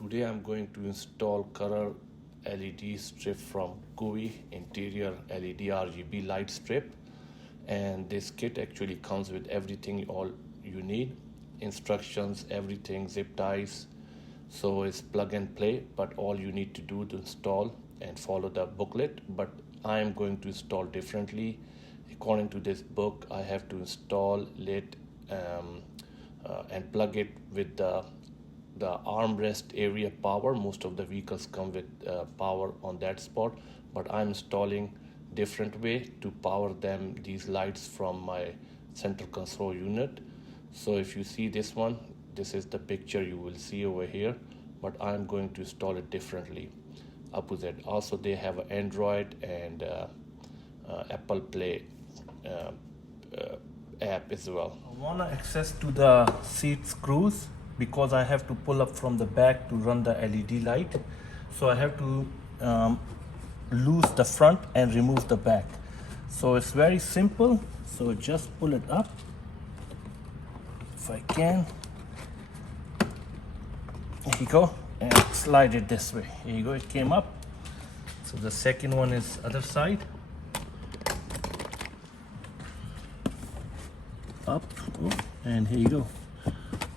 Today I'm going to install color LED strip from Govee Interior LED RGB light strip, and this kit actually comes with everything all you need, instructions, everything, zip ties. So it's plug and play, but all you need to do to install and follow the booklet. But I am going to install differently. According to this book, I have to install it and plug it with the armrest area power. Most of the vehicles come with power on that spot, but I'm installing different way to power them, these lights, from my central control unit. So if you see this one, this is the picture you will see over here, but I'm going to install it differently, opposite. Also they have an Android and Apple Play app as well. I want access to the seat screws because I have to pull up from the back to run the LED light. So I have to loose the front and remove the back. So it's very simple. So just pull it up if I can. Here you go, and slide it this way. Here you go, it came up. So the second one is other side. Up, oh, and here you go.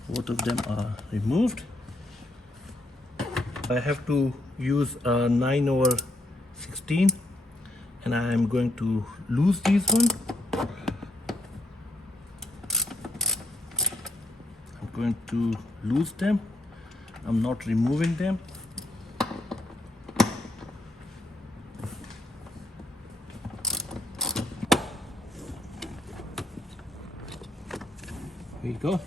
Both of them are removed. I have to use a 9/16, and I am going to lose these one. I'm going to lose them. I'm not removing them. Here you go.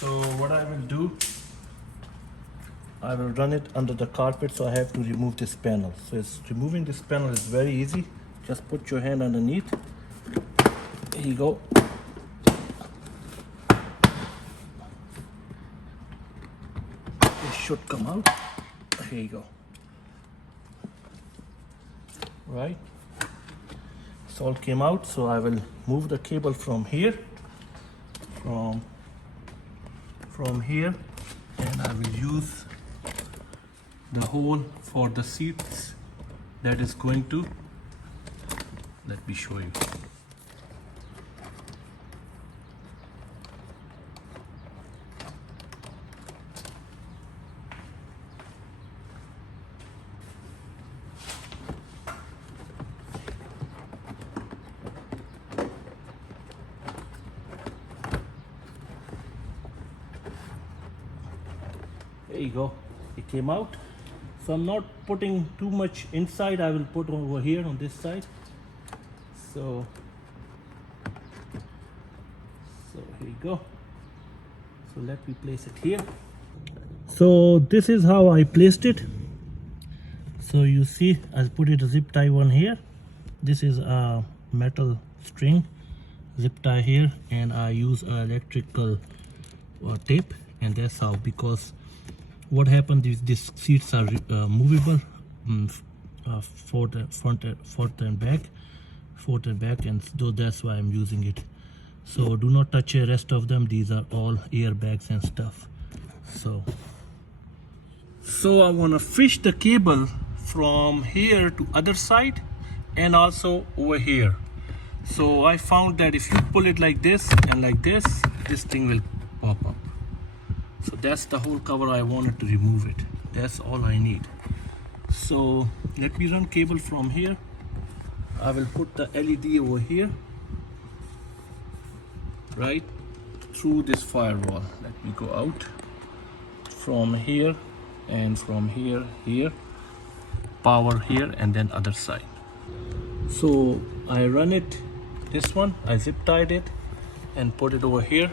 So what I will do, I will run it under the carpet, so I have to remove this panel. So removing this panel is very easy. Just put your hand underneath. Here you go. It should come out. Here you go. Right. This all came out, so I will move the cable from here, from here, and I will use the hole for the seats that is going to, let me show you. There you go, it came out. So I'm not putting too much inside, I will put over here on this side. So here you go. So let me place it here. So this is how I placed it. So you see, I put it a zip tie one here. This is a metal string zip tie here, and I use electrical tape, and that's how, because what happened is these seats are movable, forward and back, and so that's why I'm using it. So do not touch the rest of them. These are all airbags and stuff. So I want to fish the cable from here to other side and also over here. So I found that if you pull it like this and like this thing will pop up. So that's the whole cover. I wanted to remove it. That's all I need. So let me run cable from here. I will put the LED over here, right through this firewall. Let me go out from here, and from here, power here, and then other side. So I run it, this one, I zip tied it and put it over here.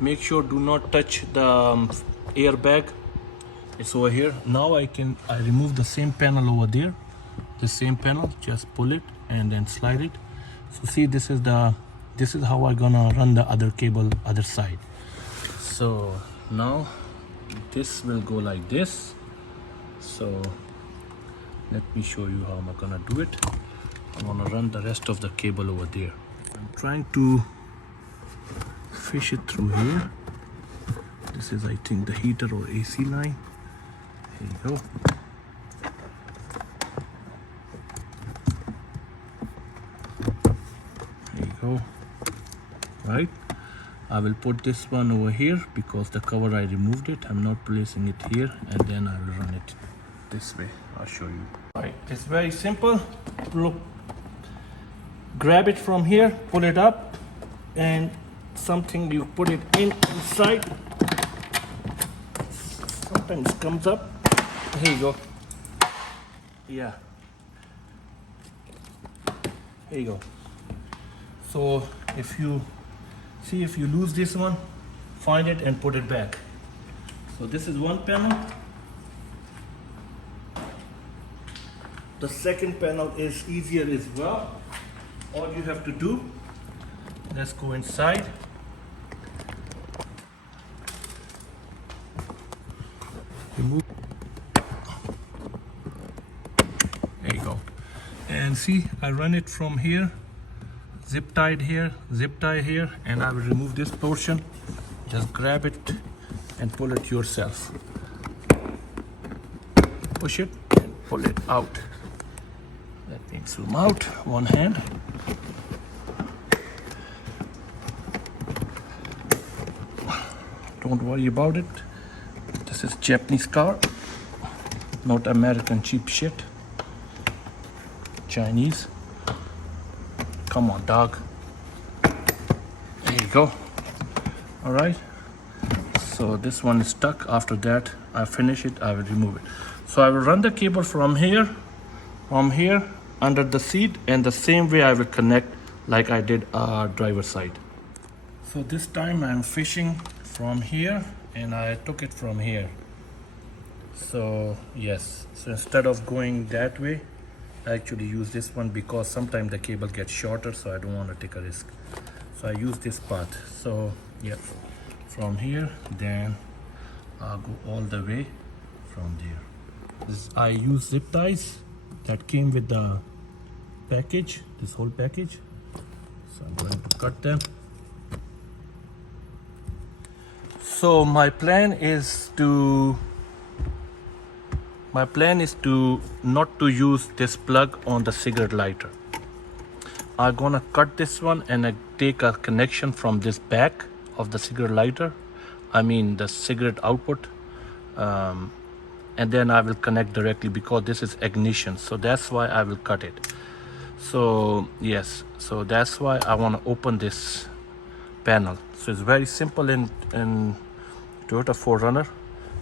Make sure do not touch the airbag. It's over here. Now I remove the same panel over there. The same panel, just pull it and then slide it. So see, this is how I'm gonna run the other cable other side. So now this will go like this. So Let me show you how I'm gonna do it. I'm gonna run the rest of the cable over there. I'm trying to fish it through here. This is, I think, the heater or AC line. Here you go. There you go. Right, I will put this one over here because the cover I removed it. I'm not placing it here, and then I will run it this way. I'll show you. Right, it's very simple. Look, grab it from here, pull it up, and something you put it inside. Sometimes it comes up. Here you go. Yeah. Here you go. So if you see, if you lose this one, find it and put it back. So this is one panel. The second panel is easier as well. All you have to do, let's go inside. Remove. There you go. And see, I run it from here. Zip tied here, zip tie here, and I will remove this portion. Just grab it and pull it yourself. Push it and pull it out. Let me zoom out, one hand. Don't worry about it. This is Japanese car, not American cheap shit. Chinese. Come on, dog. There you go. All right. So this one is stuck. After that, I finish it. I will remove it. So I will run the cable from here, under the seat, and the same way I will connect like I did driver side. So this time I'm fishing from here, and I took it from here. So yes. So instead of going that way, I actually use this one because sometimes the cable gets shorter, so I don't want to take a risk. So I use this path. So yeah, from here, then I'll go all the way from there. I use zip ties that came with the package, this whole package. So I'm going to cut them. So my plan is to not to use this plug on the cigarette lighter. I'm gonna cut this one and I take a connection from this back of the cigarette lighter, I mean the cigarette output, and then I will connect directly because this is ignition, so that's why I will cut it. So yes, so that's why I want to open this panel. So it's very simple in Toyota 4Runner.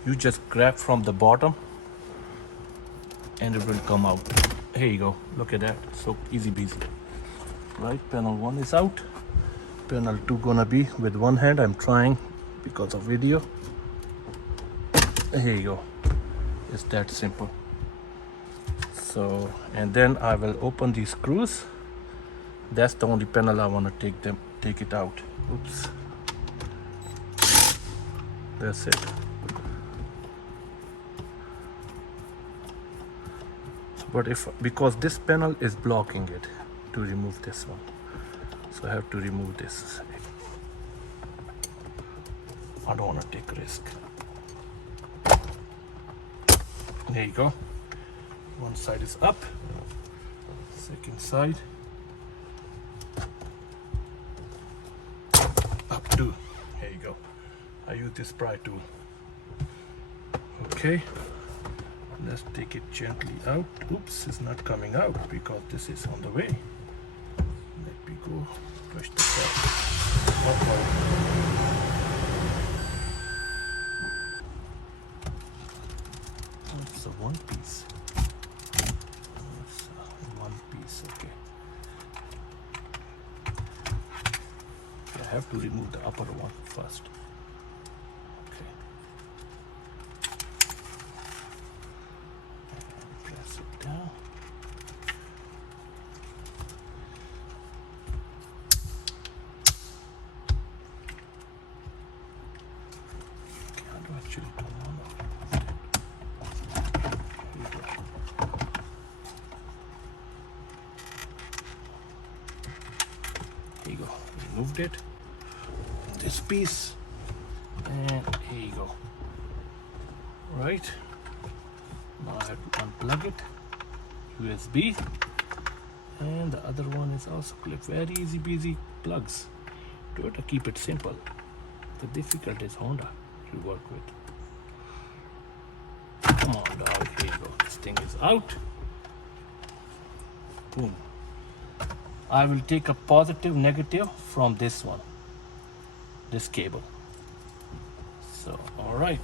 You just grab from the bottom and it will come out. Here you go, look at that, so easy peasy. Right, panel 1 is out. Panel 2 gonna be with one hand. I'm trying because of video. Here you go, it's that simple. So, and then I will open these screws. That's the only panel I want to take it out. Oops, that's it. But because this panel is blocking it to remove this one, so I have to remove this. I don't want to take risk. There you go. One side is up, second side up too. Here you go. I use this pry tool. Okay. Let's take it gently out. Oops, it's not coming out because this is on the way. Let me go push the back. It's a one piece. It's one piece, okay. I have to remove the upper one first. removed it, this piece, and here you go. Right, now I have to unplug it, USB, and the other one is also clipped. Very easy peasy plugs. Toyota keep it simple. The difficult is Honda to work with. Come on dog, here you go. This thing is out. Boom. I will take a positive negative from this one, this cable. So alright,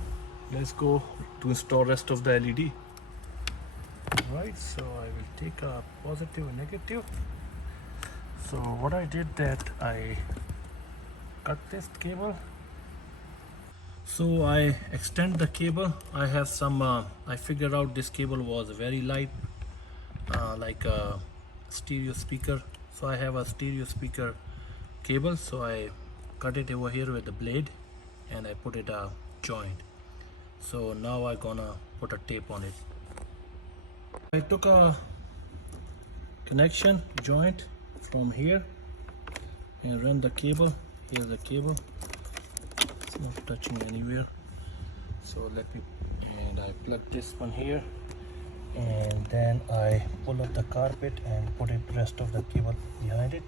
let's go to install rest of the LED. Alright, so I will take a positive and negative. So what I did that I cut this cable. So I extend the cable. I have some I figured out this cable was very light, like a stereo speaker. So I have a stereo speaker cable, so I cut it over here with the blade and I put it a joint. So now I'm gonna put a tape on it. I took a connection joint from here and run the cable. Here's the cable, it's not touching anywhere. So let me, and I plug this one here, and then I pull up the carpet and put it rest of the cable behind it.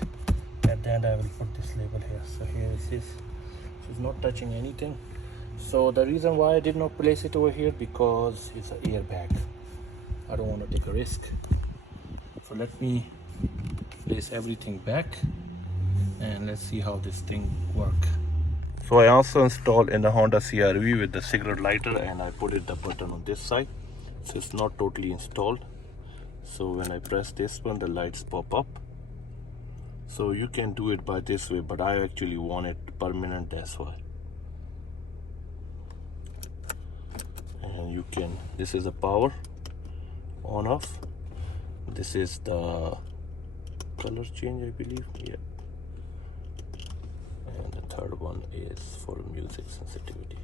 At the end I will put this label here. So here it is. It's not touching anything. So the reason why I did not place it over here, because it's an airbag. I don't want to take a risk. So let me place everything back and let's see how this thing works. So I also installed in the Honda CR-V with the cigarette lighter, and I put the button on this side. So it's not totally installed. So when I press this one, the lights pop up. So you can do it by this way, but I actually want it permanent, that's why. And you can, this is a power on off. This is the color change, I believe. Yeah. And the third one is for music sensitivity.